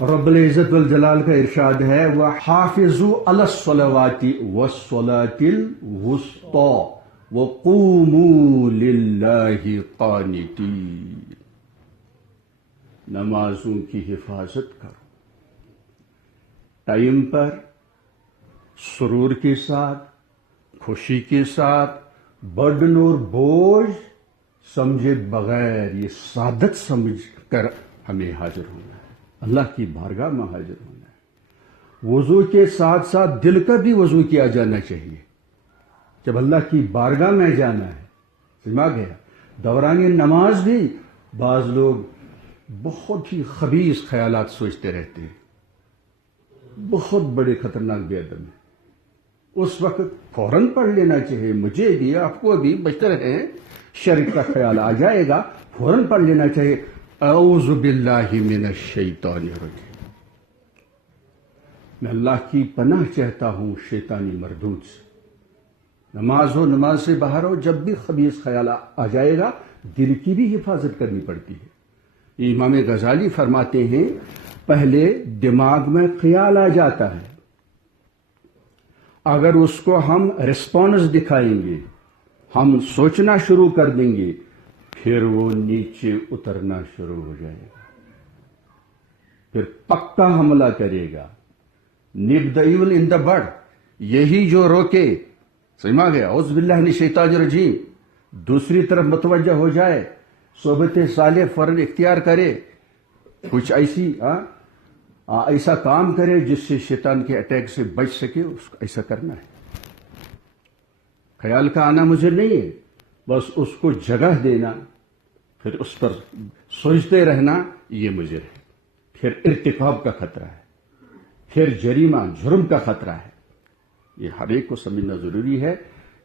رب العزت والجلال کا ارشاد ہے وَحَافِظُوا عَلَى الصَّلَوَاتِ وَالصَّلَاةِ الْوُسْطَى وَقُومُوا لِلَّهِ قَانِتِينَ۔ نمازوں کی حفاظت کرو، ٹائم پر، سرور کے ساتھ، خوشی کے ساتھ، برڈن اور بوجھ سمجھے بغیر، یہ سعادت سمجھ کر ہمیں حاضر ہونا ہے، اللہ کی بارگاہ میں حاضر ہونا ہے۔ وضو کے ساتھ ساتھ دل کا بھی وضو کیا جانا چاہیے جب اللہ کی بارگاہ میں جانا ہے۔ سمجھا گیا؟ دوران نماز بھی بعض لوگ بہت ہی خبیث خیالات سوچتے رہتے ہیں، بہت بڑے خطرناک بے ادب ہیں۔ اس وقت فوراً پڑھ لینا چاہیے، مجھے بھی آپ کو بھی بچتے رہے، شرک کا خیال آ جائے گا، فوراً پڑھ لینا چاہیے اعوذ باللہ من الشیطان الرجیم، میں اللہ کی پناہ چاہتا ہوں شیطانی مردود سے۔ نماز ہو، نماز سے باہر ہو، جب بھی خبیث خیال آ جائے گا دل کی بھی حفاظت کرنی پڑتی ہے۔ امام غزالی فرماتے ہیں پہلے دماغ میں خیال آ جاتا ہے، اگر اس کو ہم ریسپانس دکھائیں گے، ہم سوچنا شروع کر دیں گے، پھر وہ نیچے اترنا شروع ہو جائے گا، پھر پکا حملہ کرے گا۔ نب دا ایول ان دا بڈ، یہی جو روکے، سمجھا گیا، اعوذ باللہ من الشیطان الرجیم، دوسری طرف متوجہ ہو جائے، صحبت صالح فوراً اختیار کرے، کچھ ایسا کام کرے جس سے شیطان کے اٹیک سے بچ سکے، اس کو ایسا کرنا ہے۔ خیال کا آنا مجھے نہیں ہے، بس اس کو جگہ دینا، پھر اس پر سوچتے رہنا، یہ مجھے ہے۔ پھر ارتکاب کا خطرہ ہے، پھر جرم کا خطرہ ہے، یہ ہر ایک کو سمجھنا ضروری ہے۔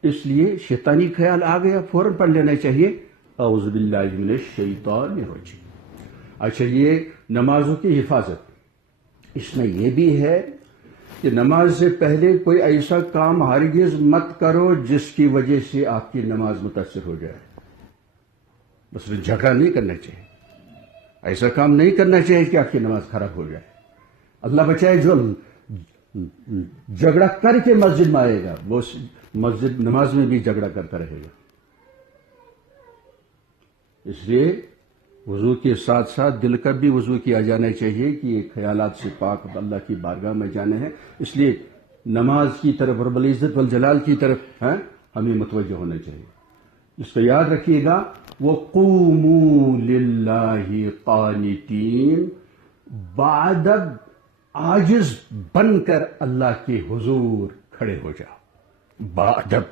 اس لیے شیطانی خیال آ گیا فوراً پڑھ لینا چاہیے اعوذ باللہ من الشیطان الرجیم۔ اچھا، یہ نمازوں کی حفاظت، اس میں یہ بھی ہے کہ نماز سے پہلے کوئی ایسا کام ہرگز مت کرو جس کی وجہ سے آپ کی نماز متاثر ہو جائے۔ بس جھگڑا نہیں کرنا چاہیے، ایسا کام نہیں کرنا چاہیے کہ آپ کی نماز خراب ہو جائے۔ اللہ بچائے جو جھگڑا کر کے مسجد میں آئے گا وہ مسجد نماز میں بھی جھگڑا کرتا رہے گا۔ اس لیے وضو کے ساتھ ساتھ دل کا بھی وضو کیا جانا چاہیے کہ یہ خیالات سے پاک اللہ کی بارگاہ میں جانا ہے۔ اس لیے نماز کی طرف، رب العزت والجلال کی طرف ہمیں متوجہ ہونا چاہیے۔ اس کو یاد رکھیے گا، وَقُومُوا لِلَّهِ قَانِتِينَ، باادب عاجز بن کر اللہ کے حضور کھڑے ہو جاؤ، باادب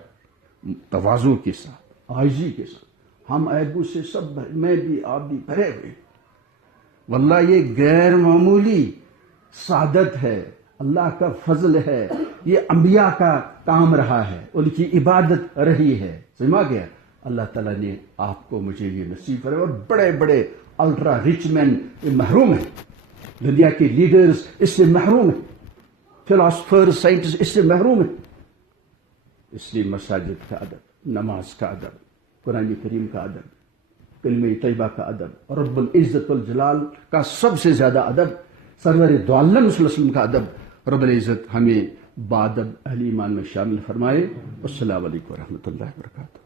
تواضع کے ساتھ، عاجزی کے ساتھ۔ ہم عیبوں سے سب، میں بھی آپ بھی بھرے ہوئے، واللہ یہ غیر معمولی سعادت ہے، اللہ کا فضل ہے، یہ انبیاء کا کام رہا ہے، ان کی عبادت رہی ہے۔ سمجھا گیا؟ اللہ تعالیٰ نے آپ کو مجھے یہ نصیب کرے، اور بڑے بڑے الٹرا رچ مین محروم ہیں، دنیا کے لیڈرز اس سے محروم ہیں، فلاسفر سائنٹسٹ اس سے محروم ہیں۔ اس لیے مساجد کا ادب، نماز کا ادب، قرآن کریم کا ادب، کلمہ طیبہ کا ادب، اور رب العزت والجلال کا سب سے زیادہ ادب، سرور دو عالم صلی اللہ علیہ وسلم کا ادب، رب العزت ہمیں بادب اہل ایمان میں شامل فرمائے۔ السلام علیکم ورحمۃ اللہ وبرکاتہ۔